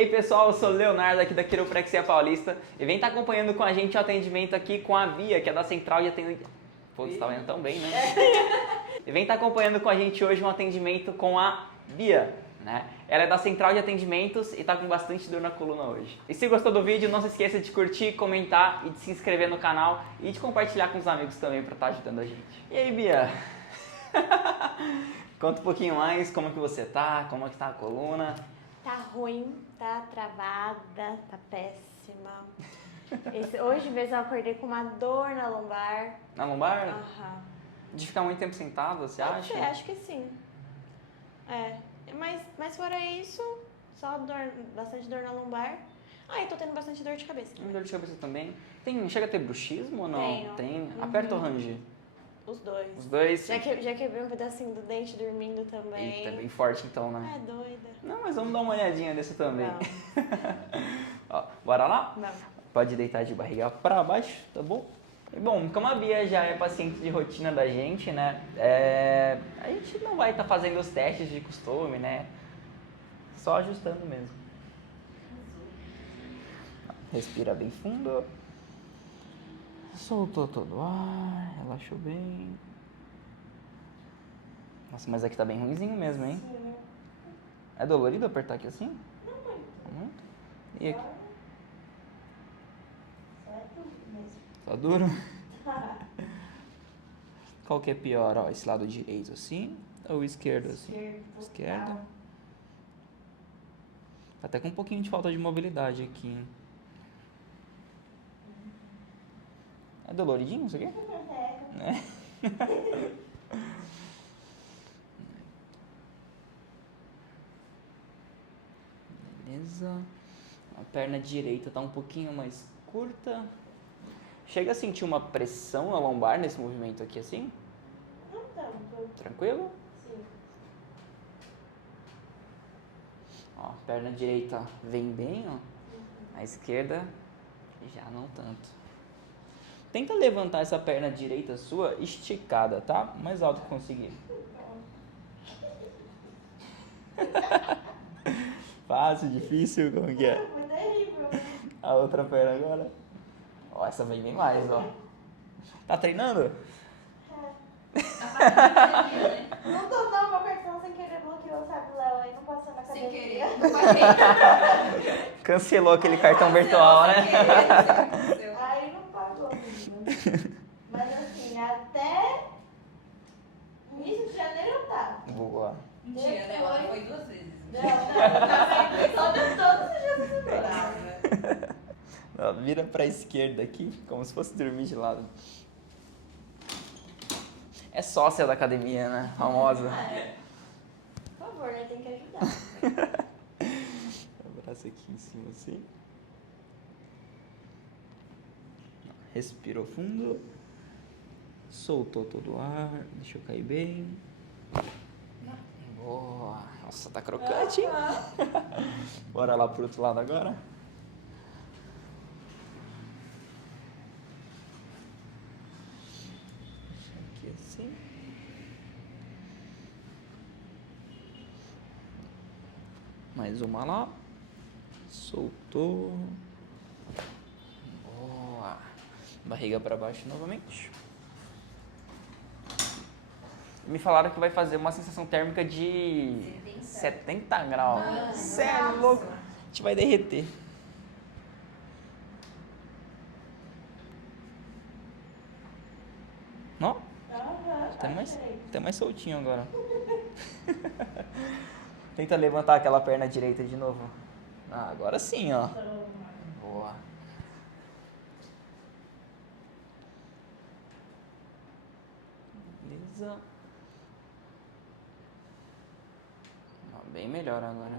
E aí pessoal, eu sou o Leonardo aqui da Quiropraxia Paulista e vem estar acompanhando com a gente o atendimento aqui com a Bia, que é da Central de Atendimento... Pô, você tá vendo tão bem, né? E vem estar acompanhando com a gente hoje um atendimento com a Bia, né? Ela é da Central de Atendimentos e tá com bastante dor na coluna hoje. E se gostou do vídeo, não se esqueça de curtir, comentar e de se inscrever no canal e de compartilhar com os amigos também para estar ajudando a gente. E aí, Bia? Conta um pouquinho mais como que você tá, como é que tá a coluna. Tá ruim, tá travada, tá péssima. Hoje mesmo eu acordei com uma dor na lombar. Na lombar? Aham. De ficar muito tempo sentada, você acha? Acho que sim. Mas fora isso, só bastante dor na lombar. Ah, eu tô tendo bastante dor de cabeça. Dor de cabeça também. Chega a ter bruxismo ou não? Tenho. Tem. Aperta o ranger. Os dois. Os dois? Já quebrei um pedacinho do dente dormindo também. Eita, é bem forte então, né? É doida. Não, mas vamos dar uma olhadinha nesse também. Não. Ó, bora lá? Não. Pode deitar de barriga pra baixo, tá bom? E bom, como a Bia já é paciente de rotina da gente, né? A gente não vai estar fazendo os testes de costume, né? Só ajustando mesmo. Respira bem fundo. Soltou todo o ar, relaxou bem. Nossa, mas aqui tá bem ruimzinho mesmo, hein? Sim. É dolorido apertar aqui assim? Não muito. Muito? E aqui? Só é tudo mesmo. Tá duro? Qual que é pior, ó? Esse lado direito assim ou o esquerdo assim? Esquerdo. Tá até com um pouquinho de falta de mobilidade aqui, hein? É doloridinho isso aqui? É. Beleza. A perna direita tá um pouquinho mais curta. Chega a sentir uma pressão na lombar nesse movimento aqui assim? Não tanto. Tranquilo? Sim. Ó, perna direita vem bem, ó. A esquerda já não tanto. Tenta levantar essa perna direita sua esticada, tá? O mais alto que conseguir. Fácil, difícil, como que é? Foi terrível. A outra perna agora. Ó, essa vem bem mais, ó. Tá treinando? Não tô não, meu cartão sem querer bloqueou, sabe, Léo? Aí não passou na Sem academia. querer. Não paguei. Cancelou aquele cartão virtual, né? Aí não pagou, menina. Mas assim, até início de janeiro eu tava. Boa. Mentira, né? Ela foi 2 vezes. Não. Todos os dias eu semana. Ó, vira pra esquerda aqui, como se fosse dormir de lado. É sócia da academia, né? Famosa. Por favor, né? Tem que ajudar. Abraço aqui em cima assim. Respirou fundo. Soltou todo o ar. Deixou cair bem. Boa. Nossa, tá crocante, hein? Bora lá pro outro lado agora. Aqui assim. Mais uma lá. Soltou. Boa. Barriga para baixo novamente. Me falaram que vai fazer uma sensação térmica de 70 graus. Cê é louco. A gente vai derreter. Não? Até mais soltinho agora. Tenta levantar aquela perna direita de novo. Ah, agora sim, ó. Boa. Beleza. Ó, bem melhor agora.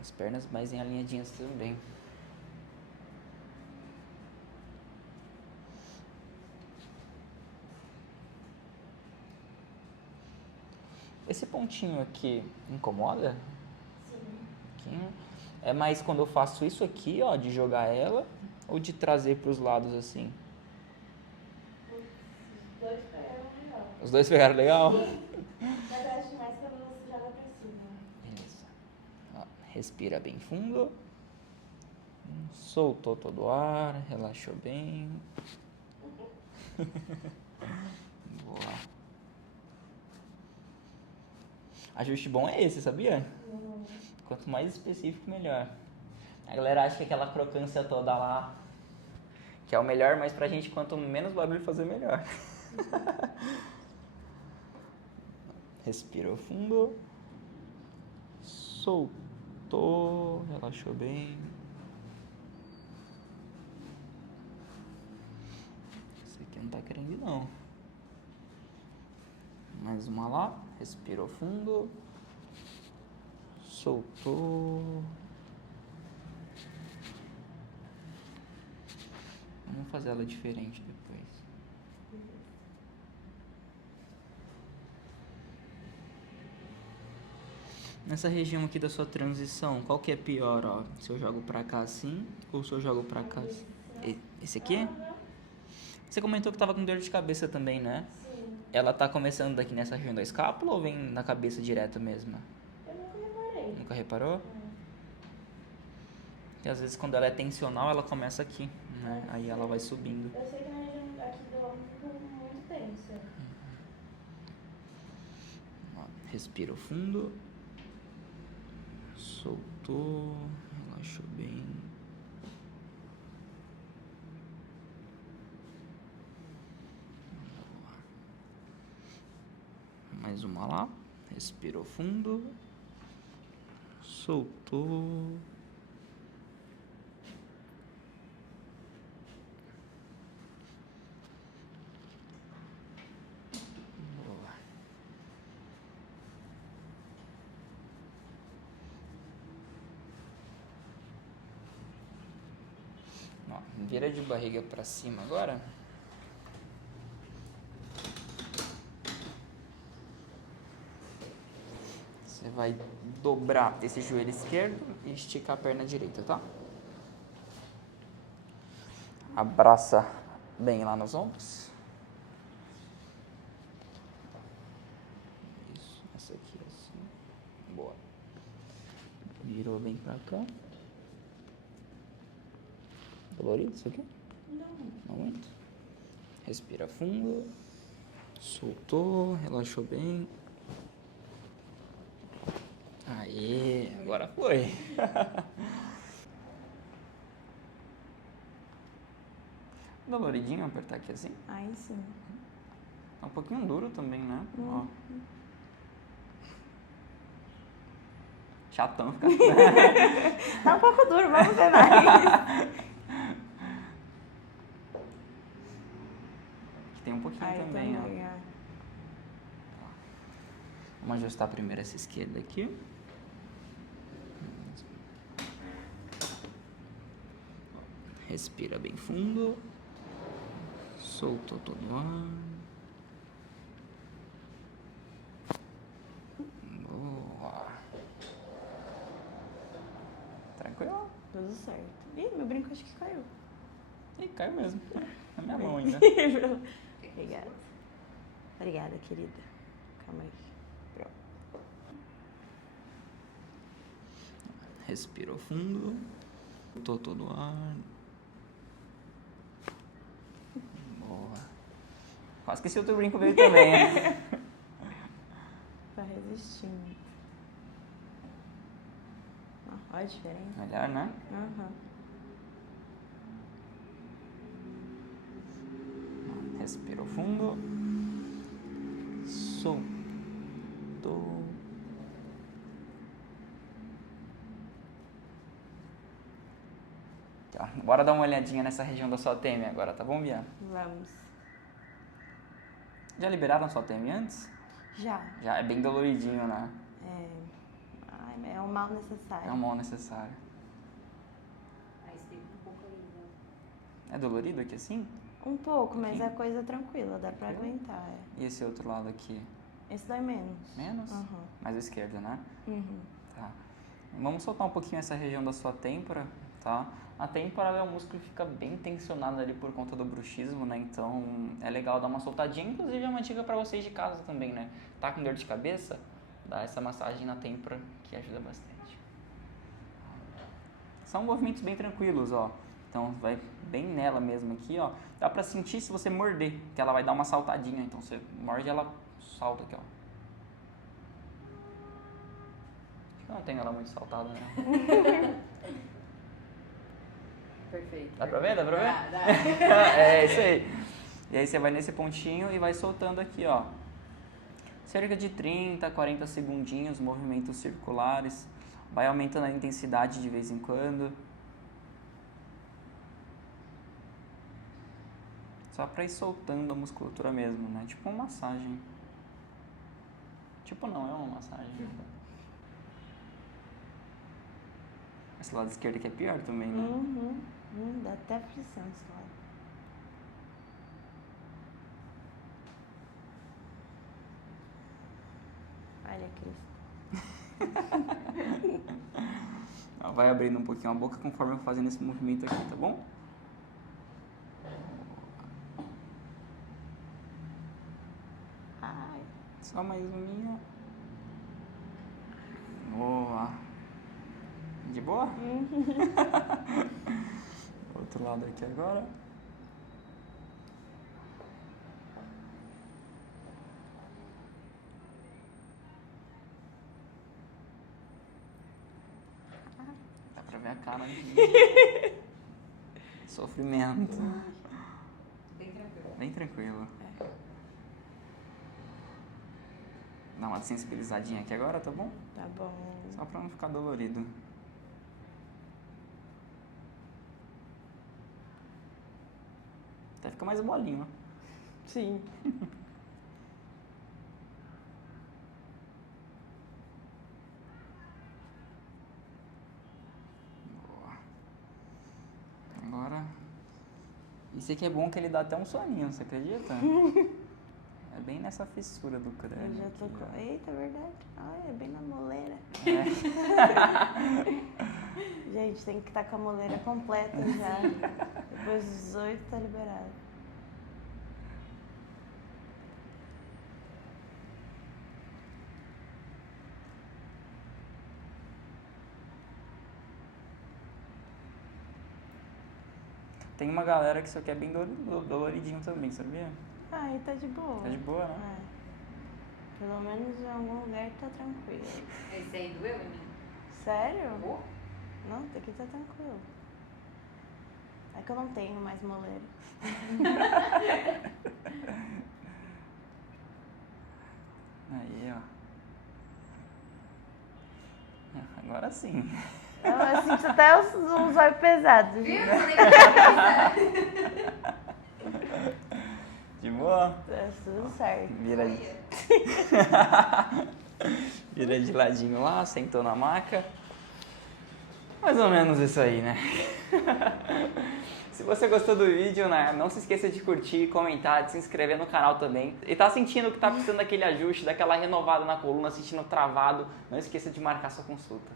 As pernas mais alinhadinhas também. Esse pontinho aqui incomoda? Sim. Aqui. É mais quando eu faço isso aqui, ó, de jogar ela, ou de trazer para os lados assim? dois pegaram legal. Os dois pegaram legal? Mas eu acho mais quando você joga pra cima. Isso. Ó, respira bem fundo. Soltou todo o ar, relaxou bem. Boa. Ajuste bom é esse, sabia? Quanto mais específico, melhor. A galera acha que aquela crocância toda lá que é o melhor, mas pra gente quanto menos barulho fazer, melhor. Respirou fundo. Soltou, relaxou bem. Esse aqui não tá querendo ir, não. Mais uma lá. Respirou fundo. Soltou. Vamos fazer ela diferente depois. Nessa região aqui da sua transição, qual que é pior, ó? Se eu jogo pra cá assim ou se eu jogo pra cá assim? Esse aqui? Você comentou que tava com dor de cabeça também, né? Sim. Ela tá começando daqui nessa região da escápula ou vem na cabeça direto mesmo? Eu nunca reparei. Nunca reparou? Porque às vezes quando ela é tensional, ela começa aqui, né? Aí ela vai subindo. Eu sei que na região aqui do ombro fica muito tensa. Ó, respira fundo. Soltou. Relaxou bem. Mais uma lá. Respirou fundo. Soltou. Boa. Ó, vira de barriga pra cima agora. Você vai dobrar esse joelho esquerdo e esticar a perna direita, tá? Abraça bem lá nos ombros. Isso, essa aqui assim. Boa. Virou bem pra cá. Dolorido isso aqui? Não muito. Respira fundo. Soltou, relaxou bem. Aê, agora foi. Doloridinho apertar aqui assim. Aí sim. É um pouquinho duro também, né? Ó. Chatão ficar. Tá um pouco duro, vamos ver mais. Aqui tem um pouquinho também, ó. Vamos ajustar primeiro essa esquerda aqui. Respira bem fundo. Soltou todo o ar. Boa. Tranquilo? Tudo certo. Ih, meu brinco acho que caiu. Ih, caiu mesmo. Na minha mão ainda. Obrigada. Obrigada, querida. Calma aí. Pronto. Respirou fundo. Soltou todo o ar. Boa. Quase que esse outro brinco veio também, né? Tá resistindo. Olha a diferença. Melhor, né? Aham. Respirou fundo. Soltou. Tá, bora dar uma olhadinha nessa região da sua TM agora, tá bom, Bia? Vamos. Já liberaram a sua TM antes? Já. Já, é bem doloridinho, né? Ai, é um mal necessário. É um mal necessário. Aí explica um pouco aí, né? É dolorido aqui assim? Um pouco, mas é coisa tranquila, dá pra aguentar. E esse outro lado aqui? Esse dói menos. Menos? Uhum. Mais à esquerda, né? Uhum. Tá. Vamos soltar um pouquinho essa região da sua têmpora, tá? A têmpora é um músculo que fica bem tensionado ali por conta do bruxismo, né? Então é legal dar uma soltadinha. Inclusive é uma dica para vocês de casa também, né? Tá com dor de cabeça? Dá essa massagem na têmpora que ajuda bastante. São movimentos bem tranquilos, ó. Então vai bem nela mesmo aqui, ó. Dá pra sentir se você morder, que ela vai dar uma saltadinha. Então você morde, ela salta aqui, ó. Acho que eu não tenho ela muito saltada, né? Perfeito. Dá pra ver? Dá pra ver? Dá. É isso aí. E aí você vai nesse pontinho e vai soltando aqui, ó. Cerca de 30, 40 segundinhos, movimentos circulares. Vai aumentando a intensidade de vez em quando. Só pra ir soltando a musculatura mesmo, né? Tipo uma massagem. Tipo não, é uma massagem. Esse lado esquerdo aqui é pior também, né? Dá até aflição esse lado. Olha, Cris. Vai abrindo um pouquinho a boca conforme eu vou fazendo esse movimento aqui, tá bom? Ai. Só mais uma. Boa. De boa? Outro lado aqui agora. Dá pra ver a cara aqui. Sofrimento. Bem tranquilo. Bem tranquilo. Dá uma sensibilizadinha aqui agora, tá bom? Tá bom. Só pra não ficar dolorido. Até fica mais molinho, né? Sim. Boa. Agora, isso aqui é bom que ele dá até um soninho, você acredita? É bem nessa fissura do crânio. Eu já tô aqui, com... ó. Eita, verdade. Ai, é bem na moleira. É. Gente, tem que estar com a moleira completa já. Depois dos 18 tá liberado. Tem uma galera que isso aqui é bem doloridinho também, sabia? Ai, tá de boa. Tá de boa, né? É. Pelo menos em algum lugar tá tranquilo. Esse aí doeu em mim? Sério? Oh. Não, daqui tá tranquilo. É que eu não tenho mais moleira. Aí, ó. Agora sim. Eu sinto até os olhos pesados. Viu? De boa? Tá tudo certo. Vira de ladinho lá, sentou na maca. Mais ou menos isso aí, né? Se você gostou do vídeo, né, não se esqueça de curtir, comentar, de se inscrever no canal também. E tá sentindo que tá precisando daquele ajuste, daquela renovada na coluna, sentindo travado, não esqueça de marcar sua consulta.